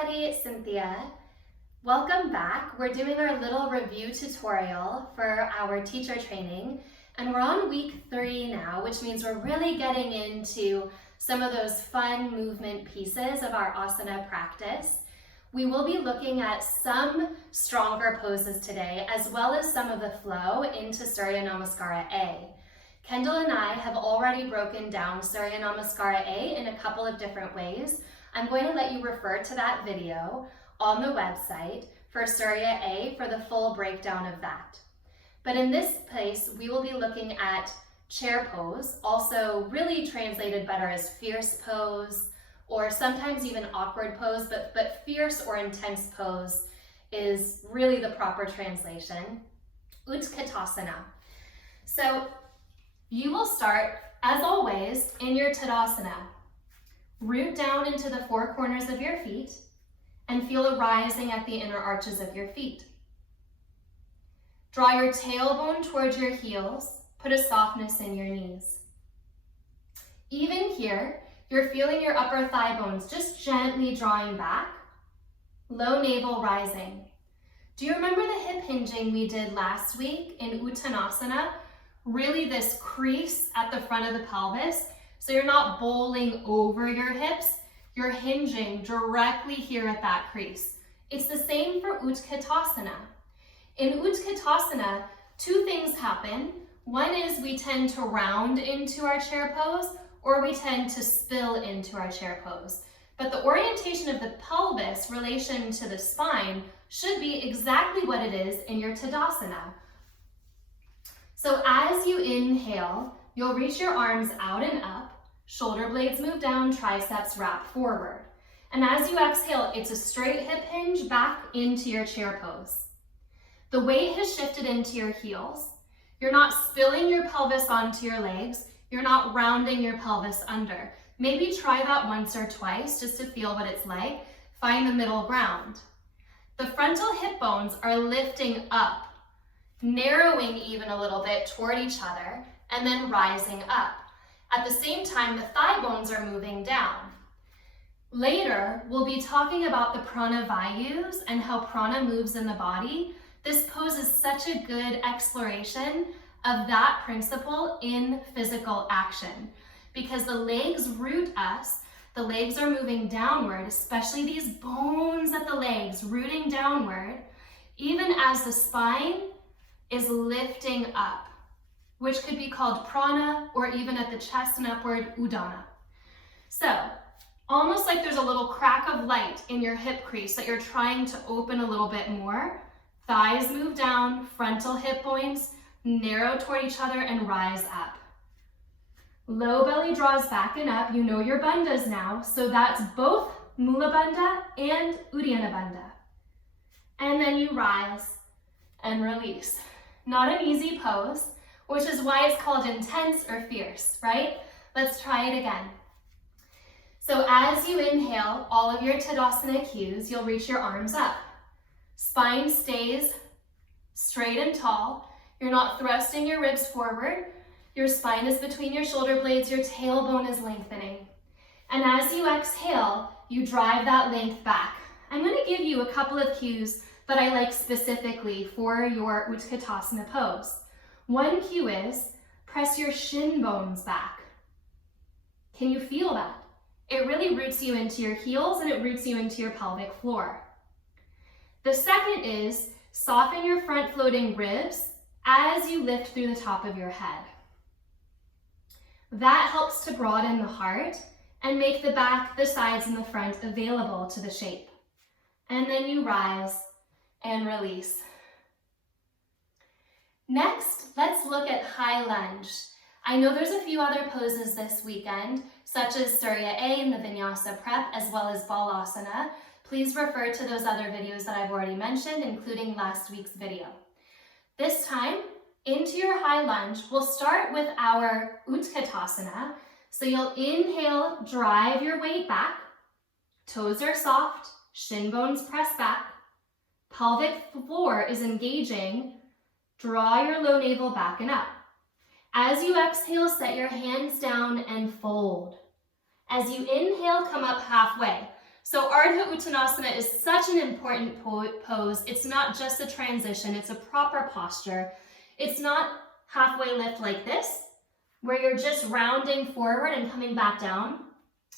everybody, it's Cynthia. Welcome back. We're doing our little review tutorial for our teacher training, and we're on week 3 now, which means we're really getting into some of those fun movement pieces of our asana practice. We will be looking at some stronger poses today, as well as some of the flow into Surya Namaskara A. Kendall and I have already broken down Surya Namaskara A in a couple of different ways. I'm going to let you refer to that video on the website for Surya A for the full breakdown of that. But in this place, we will be looking at chair pose, also really translated better as fierce pose, or sometimes even awkward pose, but fierce or intense pose is really the proper translation. Utkatasana. So you will start, as always, in your Tadasana. Root down into the 4 corners of your feet and feel a rising at the inner arches of your feet. Draw your tailbone towards your heels. Put a softness in your knees. Even here, you're feeling your upper thigh bones just gently drawing back. Low navel rising. Do you remember the hip hinging we did last week in uttanasana? Really this crease at the front of the pelvis. So you're not bowling over your hips, you're hinging directly here at that crease. It's the same for utkatasana. In utkatasana, 2 things happen. One is we tend to round into our chair pose, or we tend to spill into our chair pose. But the orientation of the pelvis, relation to the spine, should be exactly what it is in your Tadasana. So as you inhale, you'll reach your arms out and up, shoulder blades move down, triceps wrap forward. And as you exhale, it's a straight hip hinge back into your chair pose. The weight has shifted into your heels. You're not spilling your pelvis onto your legs. You're not rounding your pelvis under. Maybe try that once or twice just to feel what it's like. Find the middle ground. The frontal hip bones are lifting up, narrowing even a little bit toward each other, and then rising up. At the same time, the thigh bones are moving down. Later, we'll be talking about the prana vayus and how prana moves in the body. This pose is such a good exploration of that principle in physical action because the legs root us, the legs are moving downward, especially these bones at the legs rooting downward, even as the spine is lifting up, which could be called prana or even at the chest and upward udana. So almost like there's a little crack of light in your hip crease that you're trying to open a little bit more. Thighs move down, frontal hip bones narrow toward each other and rise up. Low belly draws back and up. You know your bandhas now, so that's both Mula Bandha and Uddiyana Bandha. And then you rise and release. Not an easy pose, which is why it's called intense or fierce, right? Let's try it again. So as you inhale all of your Tadasana cues, you'll reach your arms up. Spine stays straight and tall. You're not thrusting your ribs forward. Your spine is between your shoulder blades. Your tailbone is lengthening. And as you exhale, you drive that length back. I'm going to give you a couple of cues that I like specifically for your Utkatasana pose. One cue is press your shin bones back. Can you feel that? It really roots you into your heels and it roots you into your pelvic floor. The second is soften your front floating ribs as you lift through the top of your head. That helps to broaden the heart and make the back, the sides, and the front available to the shape. And then you rise and release. Next, let's look at high lunge. I know there's a few other poses this weekend, such as Surya A in the Vinyasa prep, as well as Balasana. Please refer to those other videos that I've already mentioned, including last week's video. This time, into your high lunge, we'll start with our Utkatasana. So you'll inhale, drive your weight back, toes are soft, shin bones press back, pelvic floor is engaging, draw your low navel back and up. As you exhale, set your hands down and fold. As you inhale, come up halfway. So Ardha Uttanasana is such an important pose. It's not just a transition, it's a proper posture. It's not halfway lift like this, where you're just rounding forward and coming back down.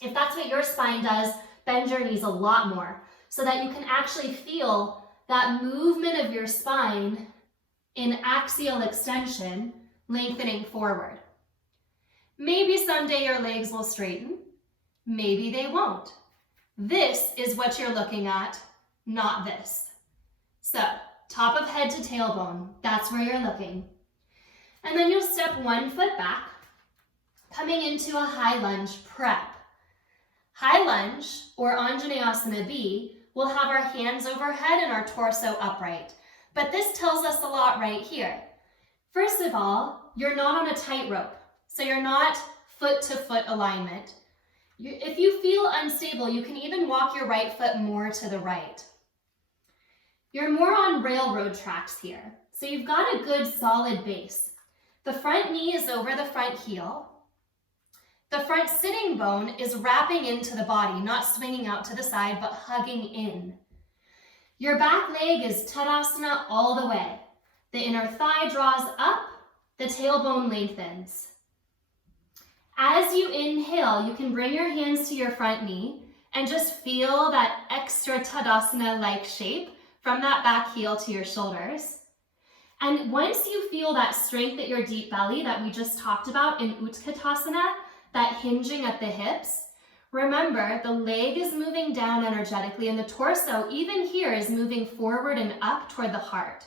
If that's what your spine does, bend your knees a lot more so that you can actually feel that movement of your spine in axial extension, lengthening forward. Maybe someday your legs will straighten, maybe they won't. This is what you're looking at, not this. So, top of head to tailbone, that's where you're looking. And then you'll step one foot back, coming into a high lunge prep. High lunge, or anjaneyasana B, will have our hands overhead and our torso upright. But this tells us a lot right here. First of all, you're not on a tightrope, so you're not foot-to-foot alignment. If you feel unstable, you can even walk your right foot more to the right. You're more on railroad tracks here, so you've got a good solid base. The front knee is over the front heel. The front sitting bone is wrapping into the body, not swinging out to the side, but hugging in. Your back leg is Tadasana all the way. The inner thigh draws up, the tailbone lengthens. As you inhale, you can bring your hands to your front knee and just feel that extra Tadasana-like shape from that back heel to your shoulders. And once you feel that strength at your deep belly that we just talked about in utkatasana, that hinging at the hips, remember the leg is moving down energetically and the torso, even here, is moving forward and up toward the heart.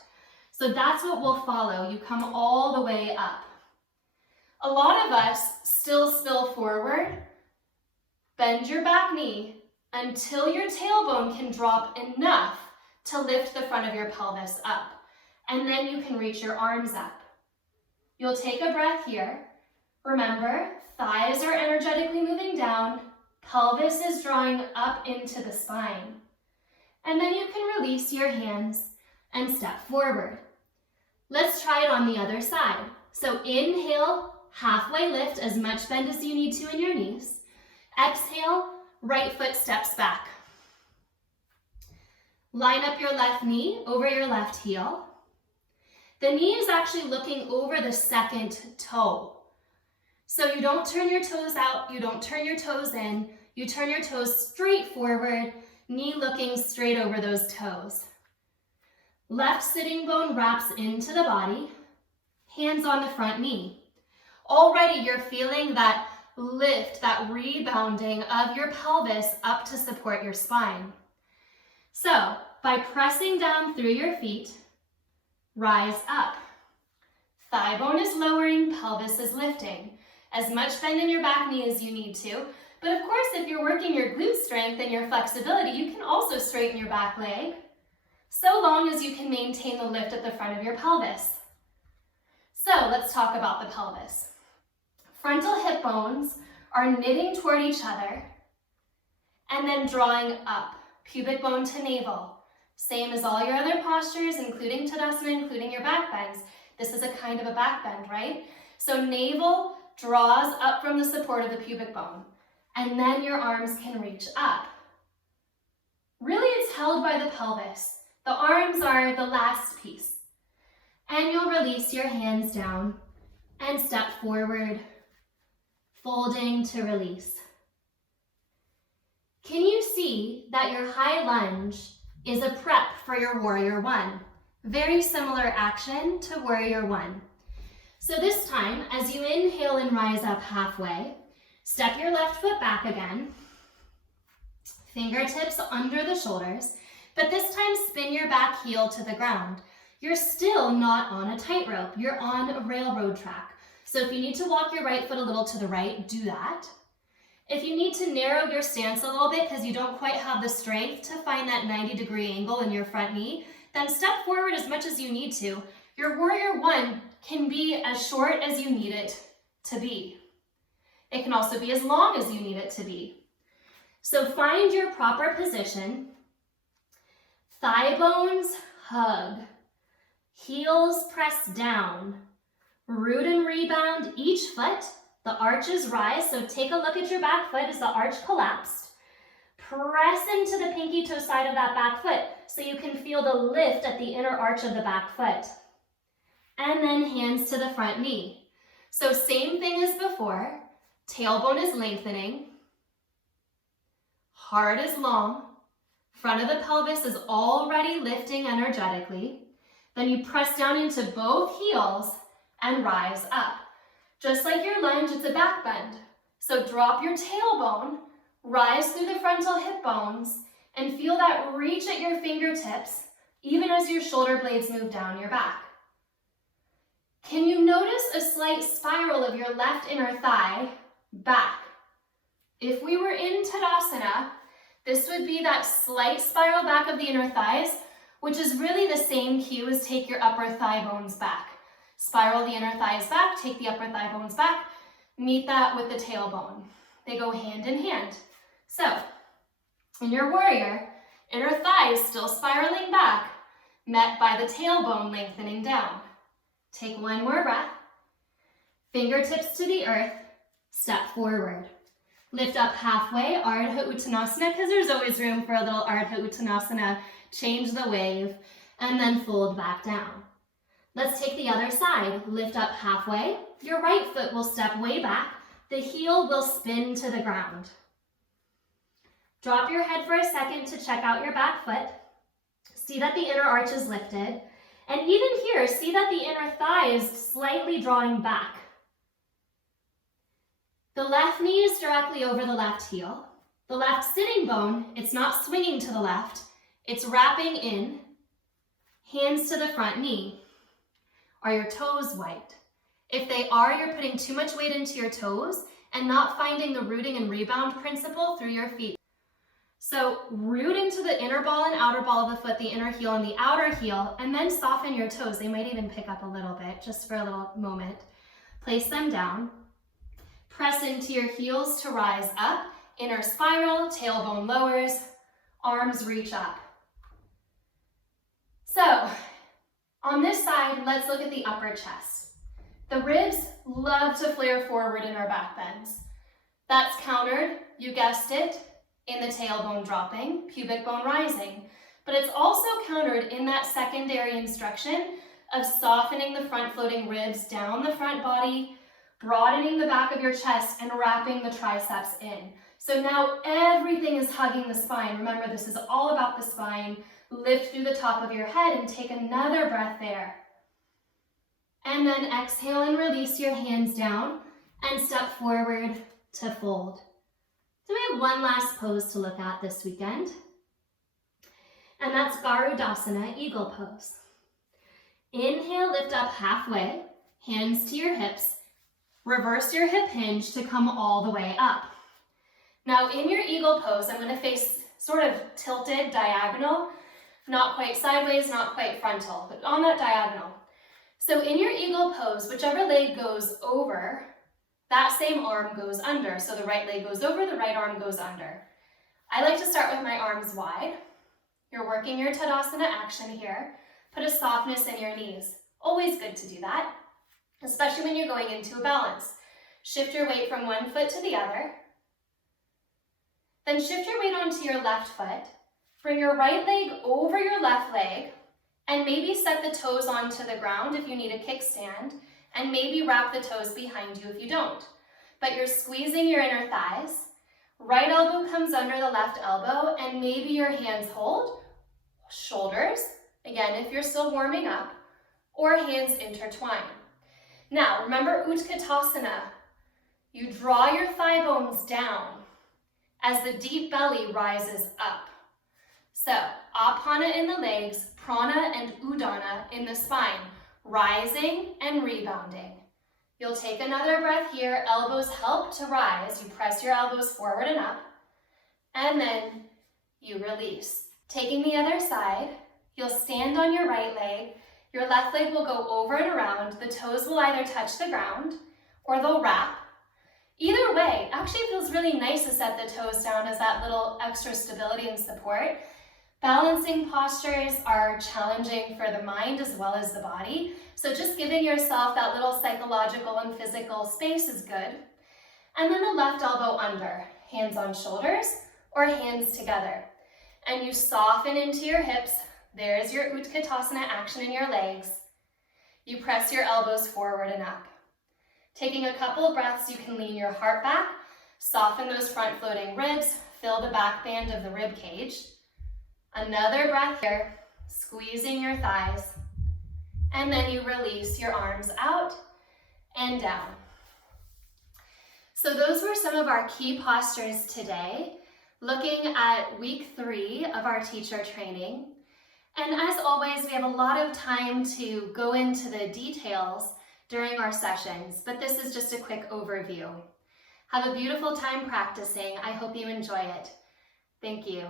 So that's what will follow. You come all the way up. A lot of us still spill forward. Bend your back knee until your tailbone can drop enough to lift the front of your pelvis up. And then you can reach your arms up. You'll take a breath here. Remember, thighs are energetically moving down, pelvis is drawing up into the spine. And then you can release your hands and step forward. Let's try it on the other side. So inhale, halfway lift, as much bend as you need to in your knees. Exhale, right foot steps back. Line up your left knee over your left heel. The knee is actually looking over the second toe. So you don't turn your toes out, you don't turn your toes in, you turn your toes straight forward, knee looking straight over those toes. Left sitting bone wraps into the body, hands on the front knee. Already you're feeling that lift, that rebounding of your pelvis up to support your spine. So by pressing down through your feet, rise up. Thigh bone is lowering, pelvis is lifting. As much bend in your back knee as you need to. But of course, if you're working your glute strength and your flexibility, you can also straighten your back leg, so long as you can maintain the lift at the front of your pelvis. So let's talk about the pelvis. Frontal hip bones are knitting toward each other and then drawing up, pubic bone to navel. Same as all your other postures, including Tadasana, including your back bends. This is a kind of a back bend, right? So navel draws up from the support of the pubic bone, and then your arms can reach up. Really, it's held by the pelvis. The arms are the last piece. And you'll release your hands down and step forward, folding to release. Can you see that your high lunge is a prep for your warrior one? Very similar action to warrior one. So this time, as you inhale and rise up halfway, step your left foot back again, fingertips under the shoulders, but this time spin your back heel to the ground. You're still not on a tightrope, you're on a railroad track. So if you need to walk your right foot a little to the right, do that. If you need to narrow your stance a little bit because you don't quite have the strength to find that 90-degree angle in your front knee, then step forward as much as you need to. Your warrior one can be as short as you need it to be. It can also be as long as you need it to be. So find your proper position. Thigh bones hug. Heels press down. Root and rebound each foot. The arches rise, so take a look at your back foot. Is the arch collapsed? Press into the pinky toe side of that back foot so you can feel the lift at the inner arch of the back foot. And then hands to the front knee. So same thing as before. Tailbone is lengthening. Heart is long. Front of the pelvis is already lifting energetically. Then you press down into both heels and rise up. Just like your lunge, it's a back bend. So drop your tailbone, rise through the frontal hip bones, and feel that reach at your fingertips, even as your shoulder blades move down your back. Can you notice a slight spiral of your left inner thigh back? If we were in Tadasana, this would be that slight spiral back of the inner thighs, which is really the same cue as take your upper thigh bones back. Spiral the inner thighs back, take the upper thigh bones back, meet that with the tailbone. They go hand in hand. So, in your warrior, inner thighs still spiraling back, met by the tailbone lengthening down. Take one more breath. Fingertips to the earth, step forward. Lift up halfway, Ardha Uttanasana, because there's always room for a little Ardha Uttanasana. Change the wave, and then fold back down. Let's take the other side. Lift up halfway. Your right foot will step way back. The heel will spin to the ground. Drop your head for a second to check out your back foot. See that the inner arch is lifted. And even here, see that the inner thigh is slightly drawing back. The left knee is directly over the left heel. The left sitting bone, it's not swinging to the left. It's wrapping in. Hands to the front knee. Are your toes white? If they are, you're putting too much weight into your toes and not finding the rooting and rebound principle through your feet. So root into the inner ball and outer ball of the foot, the inner heel and the outer heel, and then soften your toes. They might even pick up a little bit, just for a little moment. Place them down. Press into your heels to rise up. Inner spiral, tailbone lowers, arms reach up. So, on this side, let's look at the upper chest. The ribs love to flare forward in our back bends. That's countered, you guessed it, in the tailbone dropping, pubic bone rising. But it's also countered in that secondary instruction of softening the front floating ribs down the front body, broadening the back of your chest, and wrapping the triceps in. So now everything is hugging the spine. Remember, this is all about the spine. Lift through the top of your head and take another breath there. And then exhale and release your hands down and step forward to fold. So we have one last pose to look at this weekend. And that's garudasana, eagle pose. Inhale, lift up halfway, hands to your hips. Reverse your hip hinge to come all the way up. Now in your eagle pose, I'm going to face sort of tilted diagonal, not quite sideways, not quite frontal, but on that diagonal. So in your eagle pose, whichever leg goes over, that same arm goes under. So the right leg goes over, the right arm goes under. I like to start with my arms wide. You're working your Tadasana action here. Put a softness in your knees. Always good to do that, especially when you're going into a balance. Shift your weight from one foot to the other. Then shift your weight onto your left foot. Bring your right leg over your left leg, and maybe set the toes onto the ground if you need a kickstand, and maybe wrap the toes behind you if you don't. But you're squeezing your inner thighs. Right elbow comes under the left elbow, and maybe your hands hold. Shoulders, again, if you're still warming up, or hands intertwine. Now, remember utkatasana. You draw your thigh bones down as the deep belly rises up. So, apana in the legs, prana and udana in the spine, rising and rebounding. You'll take another breath here. Elbows help to rise. You press your elbows forward and up, and then you release. Taking the other side, you'll stand on your right leg. Your left leg will go over and around. The toes will either touch the ground or they'll wrap. Either way, actually it feels really nice to set the toes down as that little extra stability and support. Balancing postures are challenging for the mind as well as the body. So just giving yourself that little psychological and physical space is good. And then the left elbow under, hands on shoulders, or hands together. And you soften into your hips. There's your utkatasana action in your legs. You press your elbows forward and up. Taking a couple of breaths, you can lean your heart back, soften those front floating ribs, fill the back band of the rib cage. Another breath here, squeezing your thighs. And then you release your arms out and down. So those were some of our key postures today, looking at week 3 of our teacher training. And as always, we have a lot of time to go into the details during our sessions, but this is just a quick overview. Have a beautiful time practicing. I hope you enjoy it. Thank you.